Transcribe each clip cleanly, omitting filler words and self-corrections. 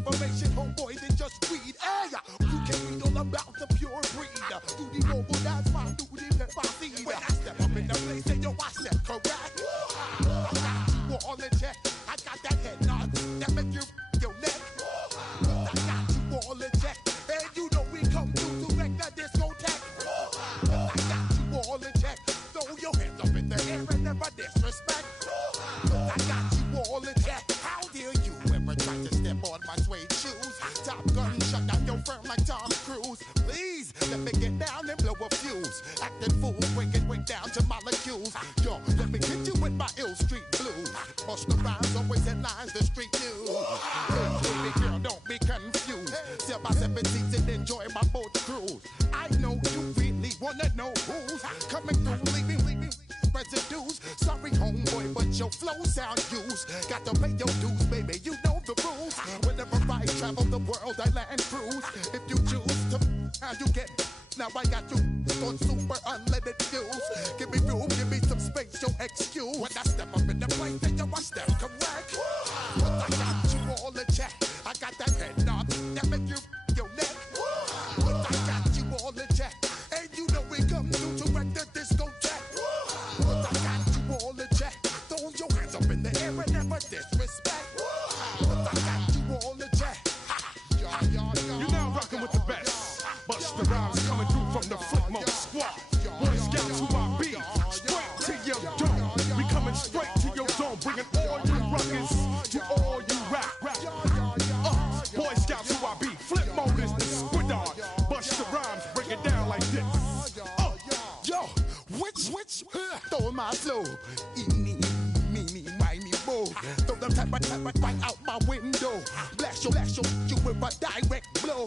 information, homeboy, than just read. Hey, you can read all about the pure breed. Do the noble, that's my duty, let my seed. When I step up in the place, and yo, I step correct. I got you all in check. I got that head nod that make you your neck. I got you all in check. And you know we come through to wreck the discotheque. I got you all in check. Throw your hands up in the air and never disrespect. I got you all in check. How dare you ever try to step on my suede shoes? Top Gun shut down your firm like Tom Cruise. Please, let me get down and blow a fuse. Acting fool, breaking way down to molecules. Yo, let me hit you with my ill street blues. Bust the rhymes, always in lines, the street news. Hey, baby girl, don't be confused. Sell my 17s and enjoy my boat cruise. I know you really wanna know who's coming through, leaving residues. Sorry, homeboy, but your flow sound used. Got to pay your dues, baby, you know the rules. Whenever I travel the world, I land cruise. If you choose to, how you get. Now I got you on super unlimited views. Give me room, give me some space, your excuse. When I step up in the place, then yo, I step correct. But I got you all in check. I got that head nod that make you your neck. But I got you all in check. And you know we come through to wreck the discotheque. But I got you all in check. Throw your hands up in the air and never disrespect. But I got you all in check. You're now rocking with the best. Bust the rhymes coming through from the footmost squad. Boy Scouts who I be. Straight to your dome. We coming straight to your dome. Bringing all you rockers to all you rap. Boy Scouts who I be. Flip mode is the squid on. Bust the rhymes, break it down like this. Yo, which stole my flow? Eeny, meeny, miny, mo. Throw them type right out my window. Blast you with a direct blow.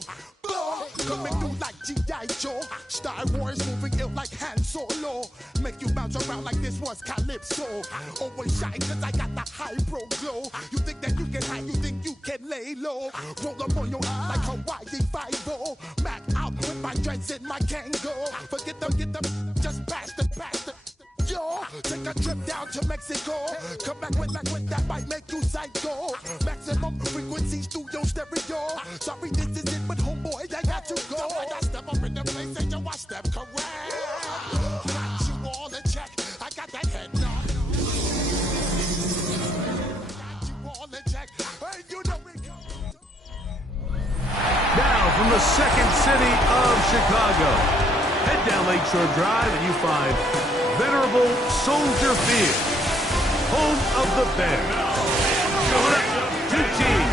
Coming through like G.I. Joe. Star Wars moving ill like Han Solo. Make you bounce around like this was Calypso. Always shine cause I got the high pro glow. You think that you can hide, you think you can lay low. Roll up on your eye like Hawaii 5-0. Mac out with my dreads in my Kango. Forget them, get them, just pass the. Yo, take a trip down to Mexico. Come back with that might make you psycho. Maximum frequencies through your stereo. Sorry, this is it, but homeboy, I got to go. I got step up in the place, and yo, I step correct. Got you all in check. I got that head nod. Got you all in check. Hey, you know we go. Now from the second city of Chicago, head down Lakeshore Drive and you find venerable Soldier Field, home of the Bears. Showing up, two teams,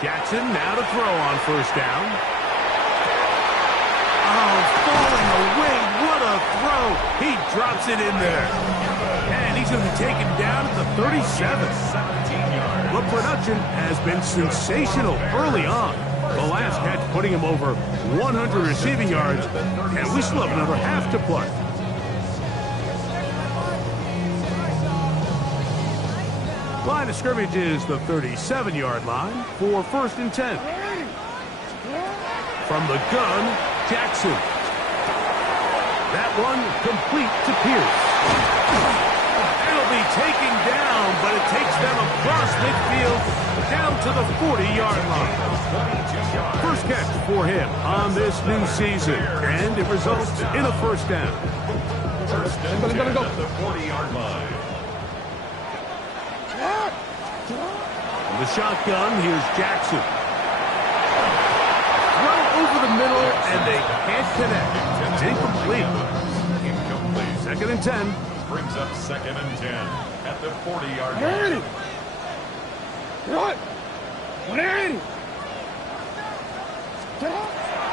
Jackson now to throw on first down. Oh, falling away. What a throw. He drops it in there. And he's going to be taken down at the 37. The production has been sensational early on. The last catch putting him over 100 receiving yards. And we still have another half to play. Line of scrimmage is the 37-yard line for 1st and 10. From the gun, Jackson. That one complete to Pierce. It'll be taken down, but it takes them across midfield down to the 40-yard line. First catch for him on this new season, and it results in a first down. First and 10 at the 40-yard line. The shotgun, here's Jackson. Throw over the middle, and they can't connect. It's incomplete. Second and 10. Brings up 2nd and 10 at the 40-yard line.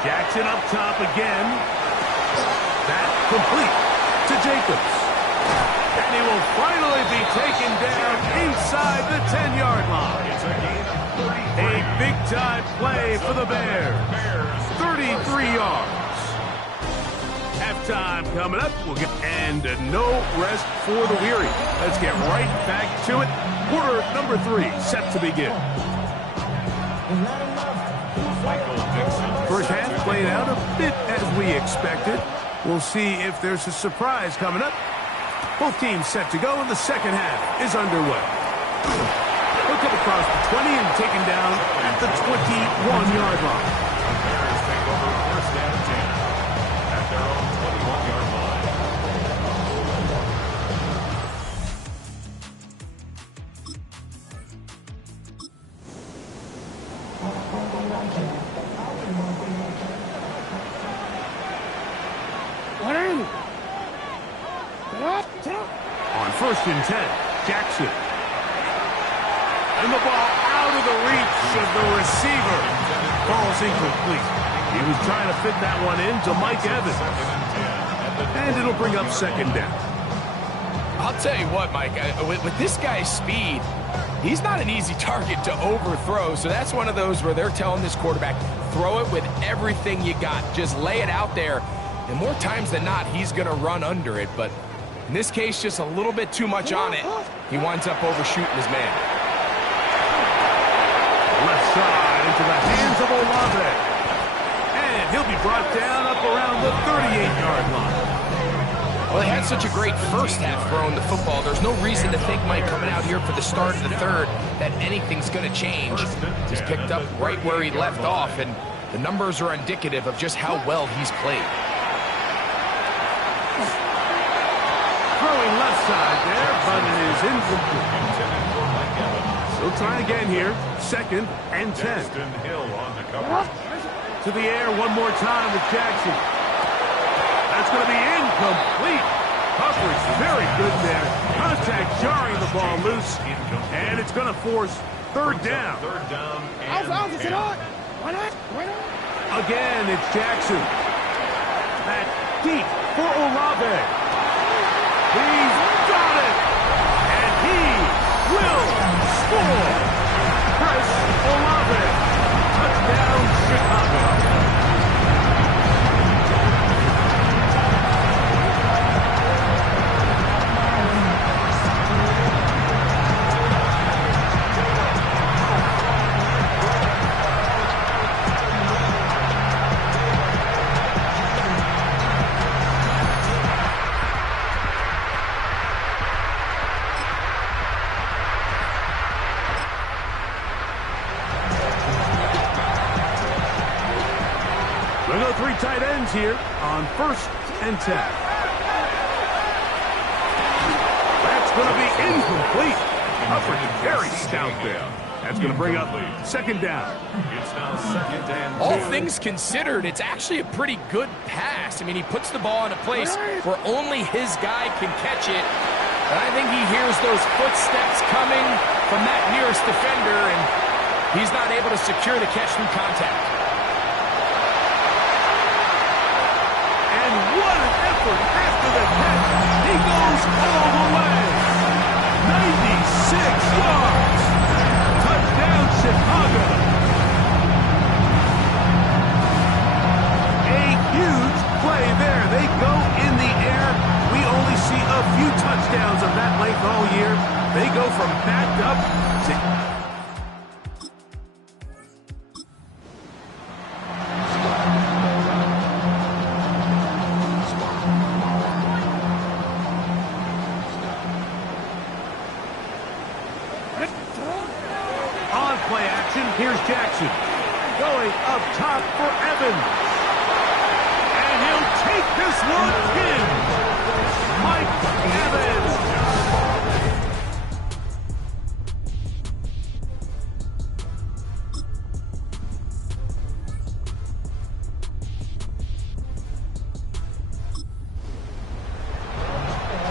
Jackson up top again. That complete to Jacobs. And he will finally be taken down inside the Big-time play for the Bears. 33 yards. Halftime coming up. And no rest for the weary. Let's get right back to it. Quarter number 3 set to begin. First half played out a bit as we expected. We'll see if there's a surprise coming up. Both teams set to go, and the second half is underway. He'll come across the 20 and taken down at the 21-yard line. Bears take over first and 10 at their own 21-yard line. On first and 10, Jackson. And the ball out of the reach of the receiver. Ball's incomplete. He was trying to fit that one into Mike Evans. And it'll bring up second down. I'll tell you what, Mike, with this guy's speed, he's not an easy target to overthrow. So that's one of those where they're telling this quarterback, throw it with everything you got. Just lay it out there. And more times than not, he's going to run under it. But in this case, just a little bit too much on it. He winds up overshooting his man. Left side into the hands of Olave. And he'll be brought down up around the 38-yard line. Well, they had such a great first half throwing the football. There's no reason to think, Mike, coming out here for the start of the third, that anything's going to change. He's picked up right where he left off, and the numbers are indicative of just how well he's played. Throwing left side there, but it is incomplete. We'll try again here. Second and 10. To the air one more time with Jackson. That's going to be incomplete. Coverage very good there. Contact jarring the ball loose. And it's going to force third down. Again, it's Jackson. Back deep for Olave. He's got it. And he will score. Chris Olave. Touchdown, Chicago. We'll go three tight ends here on first and 10. That's going to be incomplete. Coverage very stout there. That's going to bring up second down. It's now second and 2. All things considered, it's actually a pretty good pass. I mean, he puts the ball in a place where only his guy can catch it. And I think he hears those footsteps coming from that nearest defender, and he's not able to secure the catch through contact. What an effort after the catch. He goes all the way. 96 yards. Touchdown, Chicago. A huge play there. They go in the air. We only see a few touchdowns of that length all year. They go from backed up to... play action. Here's Jackson going up top for Evans. And he'll take this one in. Mike Evans.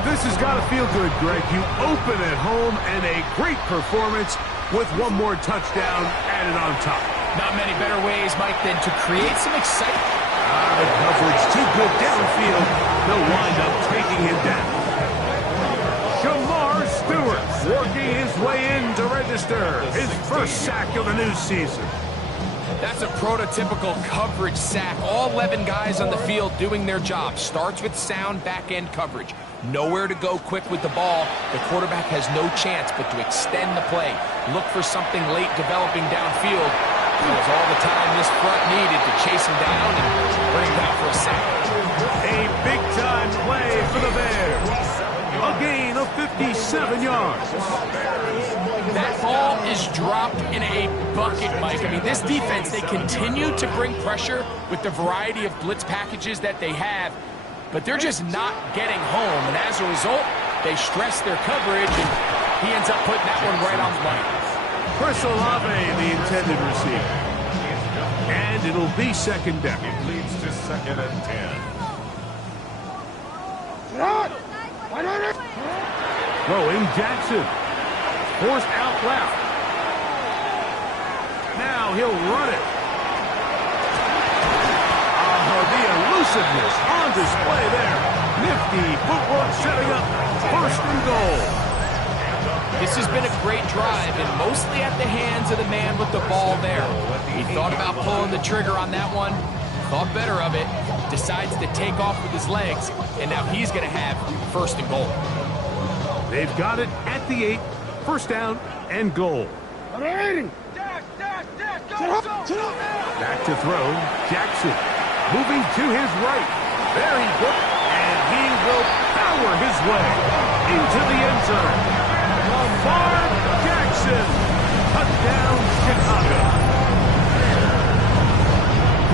This has got to feel good, Greg. You open at home and a great performance with one more touchdown added on top. Not many better ways, Mike, than to create some excitement. The coverage too good downfield. They'll wind up taking him down. Shamar Stewart working his way in to register his first sack of the new season. That's a prototypical coverage sack. All 11 guys on the field doing their job. Starts with sound back-end coverage. Nowhere to go quick with the ball. The quarterback has no chance but to extend the play. Look for something late developing downfield. That was all the time this front needed to chase him down and bring him down for a sack. A big-time play for the Bears. A gain of 57 yards. That ball is dropped in a bucket, Mike. I mean, this defense, they continue to bring pressure with the variety of blitz packages that they have, but they're just not getting home. And as a result, they stress their coverage, and he ends up putting that one right on the money. Chris Olave, the intended receiver. And it'll be second down. It leads to 2nd and 10. Throwing Jackson. Forced out left. Now he'll run it. The elusiveness on display there. Nifty footwork setting up 1st and goal. This has been a great drive, and mostly at the hands of the man with the ball there. He thought about pulling the trigger on that one, thought better of it, decides to take off with his legs, and now he's going to have 1st and goal. They've got it at the 8, 1st down and goal. Back to throw, Jackson. Moving to his right. There he goes, and he will power his way into the end zone. Lamar Jackson, touchdown Chicago.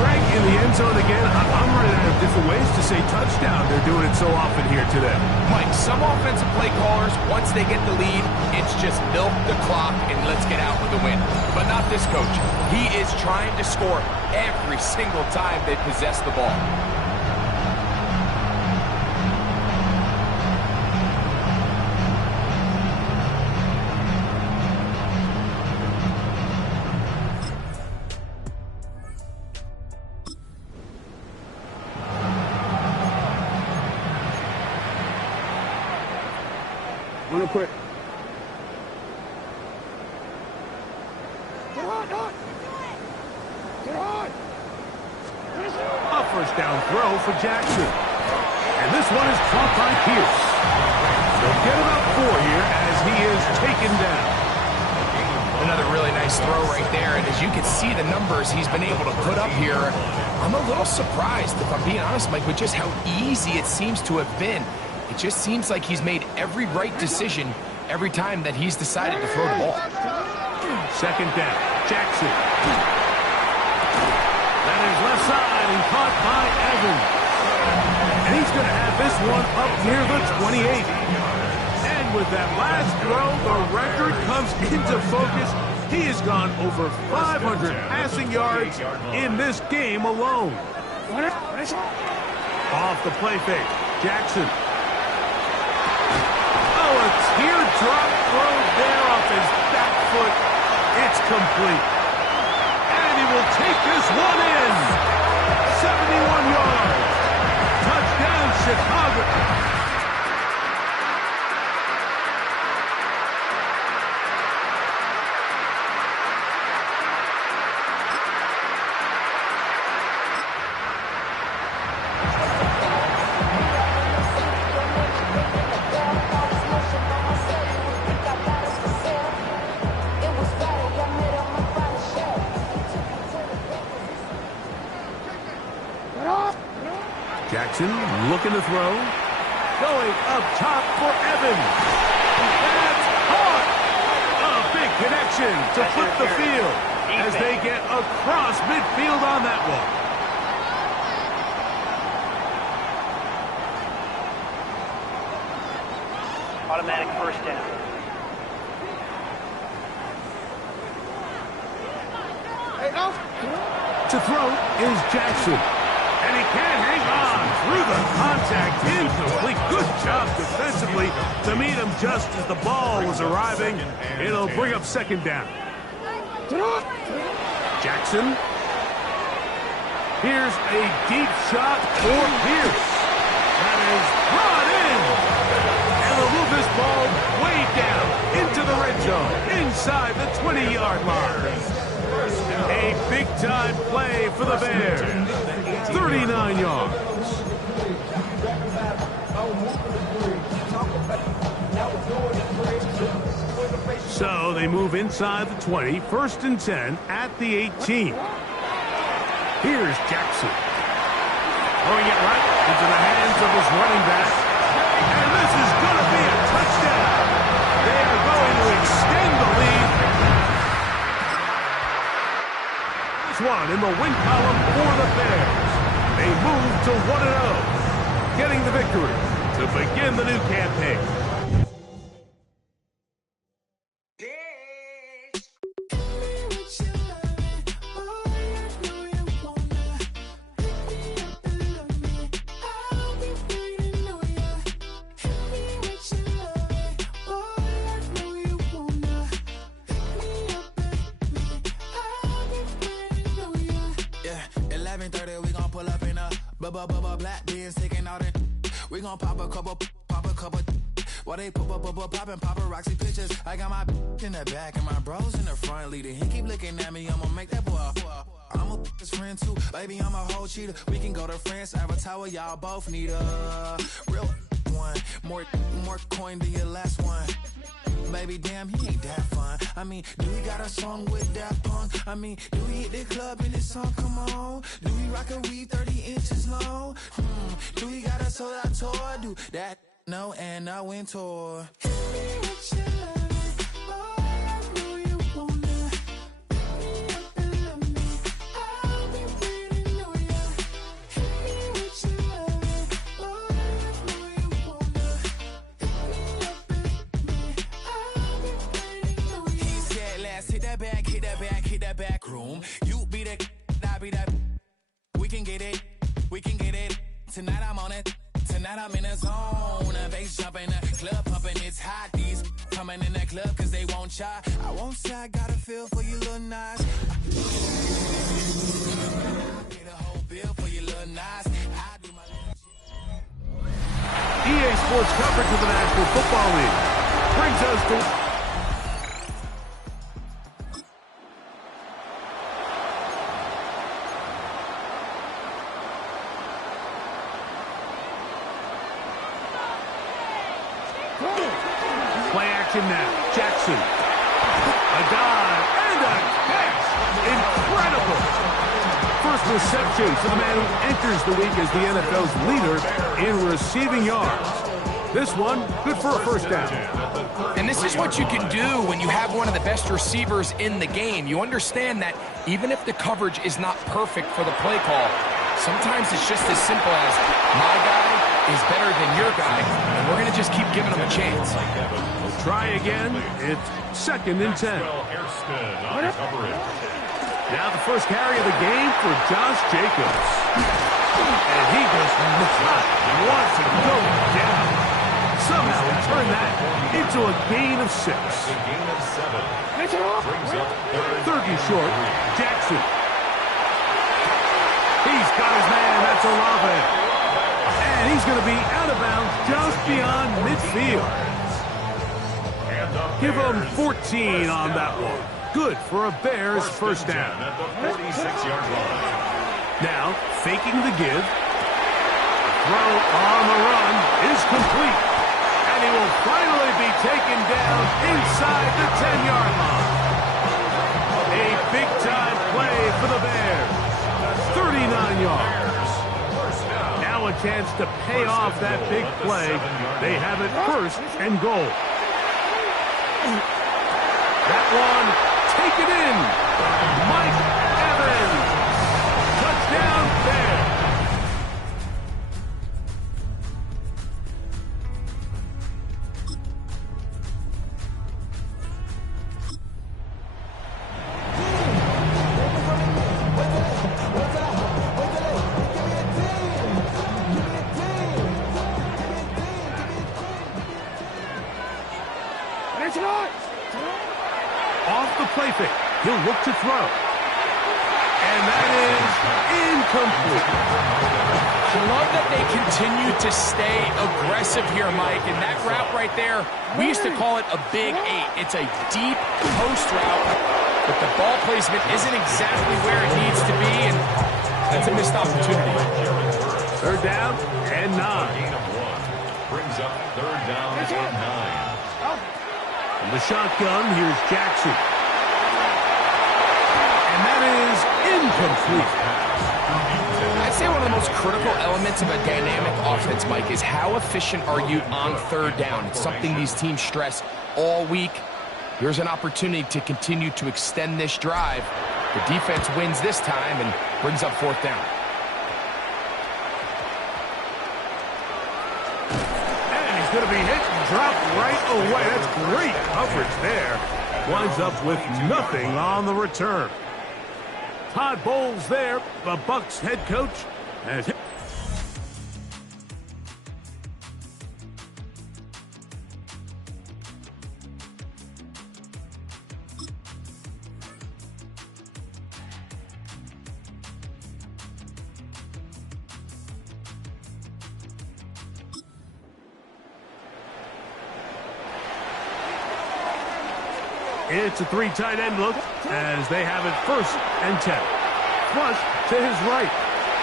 Greg in the end zone again. I'm running out of different ways to say touchdown. They're doing it so often here today. Mike, some offensive play callers, once they get the lead, it's just milk the clock and let's get out with a win. But not this coach. He is trying to score every single time they possess the ball. Real quick. A 1st down throw for Jackson. And this one is caught by Pierce. They'll get about 4 here as he is taken down. Another really nice throw right there, and as you can see the numbers he's been able to put up here, I'm a little surprised, if I'm being honest, Mike, with just how easy it seems to have been. It just seems like he's made every right decision every time that he's decided to throw the ball. 2nd down, Jackson. That is left side and caught by Evans. And he's going to have this one up near the 28. And with that last throw, the record comes into focus. He has gone over 500 passing yards in this game alone. Off the play fake, Jackson. Oh, a teardrop throw there off his back foot. It's complete. And he will take this one in. 71 yards. Touchdown, Chicago. Jackson looking to throw. Going up top for Evans. That's caught. A big connection to flip the field as they get across midfield on that one. Automatic 1st down. To throw is Jackson. And he can't hang on through the contact. Incomplete. Good job defensively to meet him just as the ball was arriving. It'll bring up 2nd down. Jackson. Here's a deep shot for Pierce. That is brought in. And they'll move this ball way down into the red zone, inside the 20-yard line. A big-time play for the Bears. 39 yards. So they move inside the 20, 1st and 10 at the 18. Here's Jackson. Throwing it right into the hands of his running back. And this is going to be a touchdown. They are going to extend the lead. This one in the win column for the Bears. They move to 1-0, getting the victory to begin the new campaign. Black beans taking out it. We gon' pop a couple. While they poppin' paparazzi pictures. I got my in the back and my bros in the front leader. He keep looking at me, I'ma make that boy. I'm a his friend too, baby, I'm a whole cheater. We can go to France, Avatar, y'all both need a real one. More coin than your last one. Baby, damn, he ain't that fun. I mean, do he got a song with that punk? I mean, do he hit the club in this song? Come on. Do he rock a weave 30 inches long? Do he got a sold out tour? Do that? No, and I went tour. Hit that back room. You be the, I be that. We can get it. Tonight I'm on it. Tonight I'm in a zone. A bass jumping, a club pumping, it's hot. These coming in that club cause they won't try. I won't say I got a feel for you little nice. Get a whole bill for you little nice. I do my EA Sports coverage of the National Football League brings us to... Play action now. Jackson. A dive and a catch. Incredible. First reception for the man who enters the week as the NFL's leader in receiving yards. This one, good for a first down. And this is what you can do when you have one of the best receivers in the game. You understand that even if the coverage is not perfect for the play call, sometimes it's just as simple as my guy is better than your guy, and we're going to just keep giving him a chance. We'll try again. It's 2nd and 10. Now the first carry of the game for Josh Jacobs. And he does not want to go down. Somehow he turned that into a gain of 6. 3rd and short, Jackson. He's got his man, that's Olave. And he's going to be out of bounds just beyond midfield. Give him 14 on that one. Good for a Bears first down. Now, faking the give. Throw on the run is complete. And he will finally be taken down inside the 10-yard line. A big-time play for the Bears. 39 yards. Now a chance to pay off that big play. They have it 1st and goal. That one, take it in. Mike Evans. Touchdown Bears. Off the play fake. He'll look to throw. And that is incomplete. I love that they continue to stay aggressive here, Mike. And that route right there, we used to call it a big 8. It's a deep post route. but the ball placement isn't exactly where it needs to be, and that's a missed opportunity. Third down and 9. Gain of 1. Brings up third down and 9. From the shotgun, here's Jackson. And that is incomplete. I'd say one of the most critical elements of a dynamic offense, Mike, is how efficient are you on third down. It's something these teams stress all week. Here's an opportunity to continue to extend this drive. The defense wins this time and brings up fourth down. And he's going to be hit and dropped right away. That's great coverage there. Winds up with nothing on the return. Todd Bowles there, the Bucs head coach. As it's a 3 tight end look as they have it 1st and 10. Flush to his right.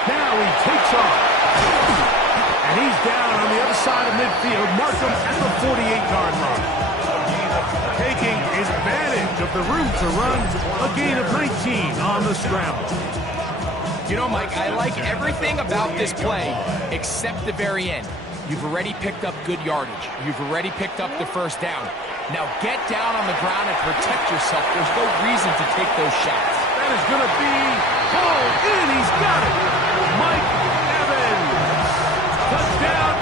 Now he takes off. And he's down on the other side of midfield. Mark him at the 48-yard line. Taking advantage of the room to run. A gain of 19 on the scramble. You know, Mike, I like everything about this play except the very end. You've already picked up good yardage. You've already picked up the first down. Now get down on the ground and protect yourself. There's no reason to take those shots. That is going to be hauled in. He's got it. Mike Evans. Touchdown.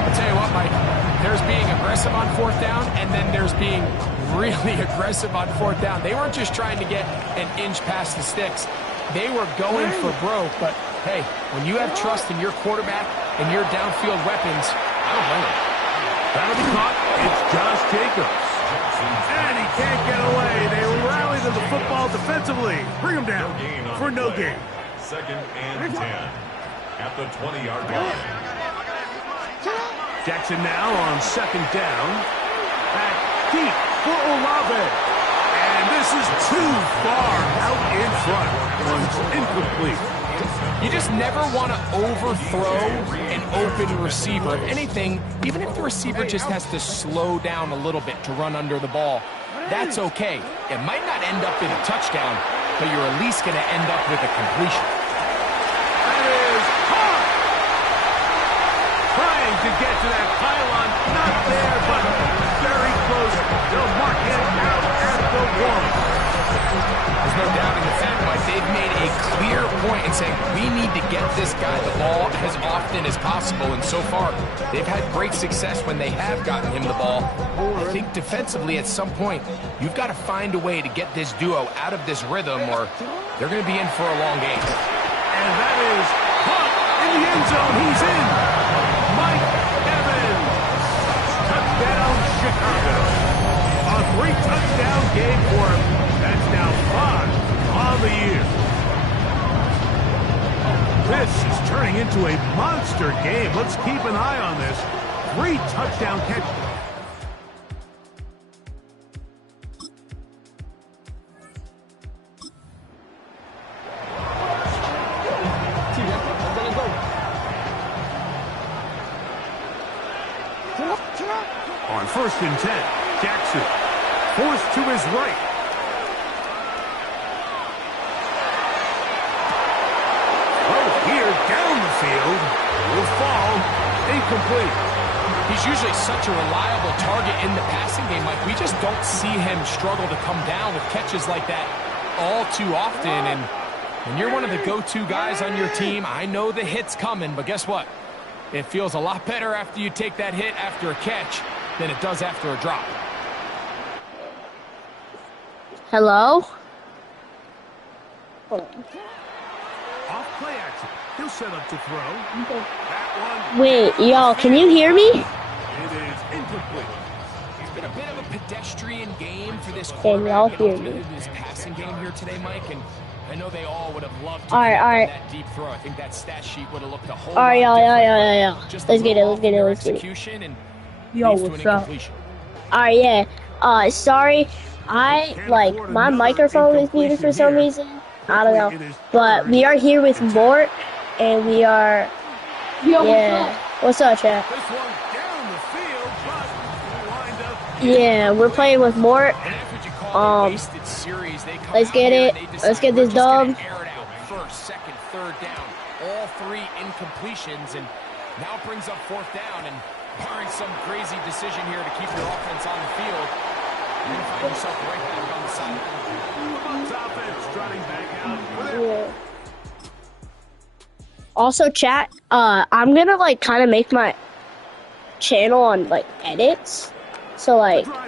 I'll tell you what, Mike. There's being aggressive on fourth down, and then there's being really aggressive on fourth down. They weren't just trying to get an inch past the sticks. They were going for broke, but hey, when you have trust in your quarterback and your downfield weapons, I don't blame him. That'll be caught. It's Josh Jacobs. And he can't get away. They rally to the football defensively. Bring him down for no gain. 2nd and 10. At the 20-yard line. Jackson now on 2nd down. Back deep for Olave. And this is too far out in front. One's incomplete. You just never want to overthrow an open receiver. If anything, even if the receiver just has to slow down a little bit to run under the ball, that's okay. It might not end up in a touchdown, but you're at least going to end up with a completion. That is hard. Trying to get to that pylon. Not there, but very close. They'll mark him out at the 1. There's no doubting the fact, Mike, they've made a clear point in saying we need to get this guy the ball as often as possible, and so far they've had great success when they have gotten him the ball. I think defensively at some point you've got to find a way to get this duo out of this rhythm or they're going to be in for a long game. And that is caught in the end zone. He's in. Mike Evans. Touchdown, Chicago. A great touchdown game for him. That's now 5 on the year. This is turning into a monster game. Let's keep an eye on this. 3 touchdown catches. On 1st and 10, Jackson forced to his right. Here down the field will fall incomplete. He's usually such a reliable target in the passing game, Mike. We just don't see him struggle to come down with catches like that all too often. And when you're one of the go-to guys on your team, I know the hit's coming, but guess what? It feels a lot better after you take that hit after a catch than it does after a drop. Hello? Off play action. He'll set up to throw. That one. Wait, y'all, can you hear me? It is incomplete. It's been a bit of a pedestrian game for this Can y'all quarterback hear and me? ultimately this passing game here today, Mike. And I know they all would have loved to All right. that deep throw. I think that stat sheet would have looked a whole All right, lot different. yeah. Just Let's get it. execution and Yo, leads to what's an up? incompletion. All right, yeah. Sorry, my microphone is muted for some reason. I don't know, but we are here with Mort, and we are. Yeah. What's up, chat? This one down the field, but lined up. Yeah, we're playing with Mort. And that's what you call a wasted series. They come Let's out get here it. and they Let's decide get we're this just gonna dub. air it out. First, second, third down. All three incompletions, and now it brings up fourth down. And barring some crazy decision here to keep your offense on the field, you're going to find yourself right back on the sideline. Bucks offense trotting back out. Yeah. Also, chat. I'm gonna kind of make my channel on edits. So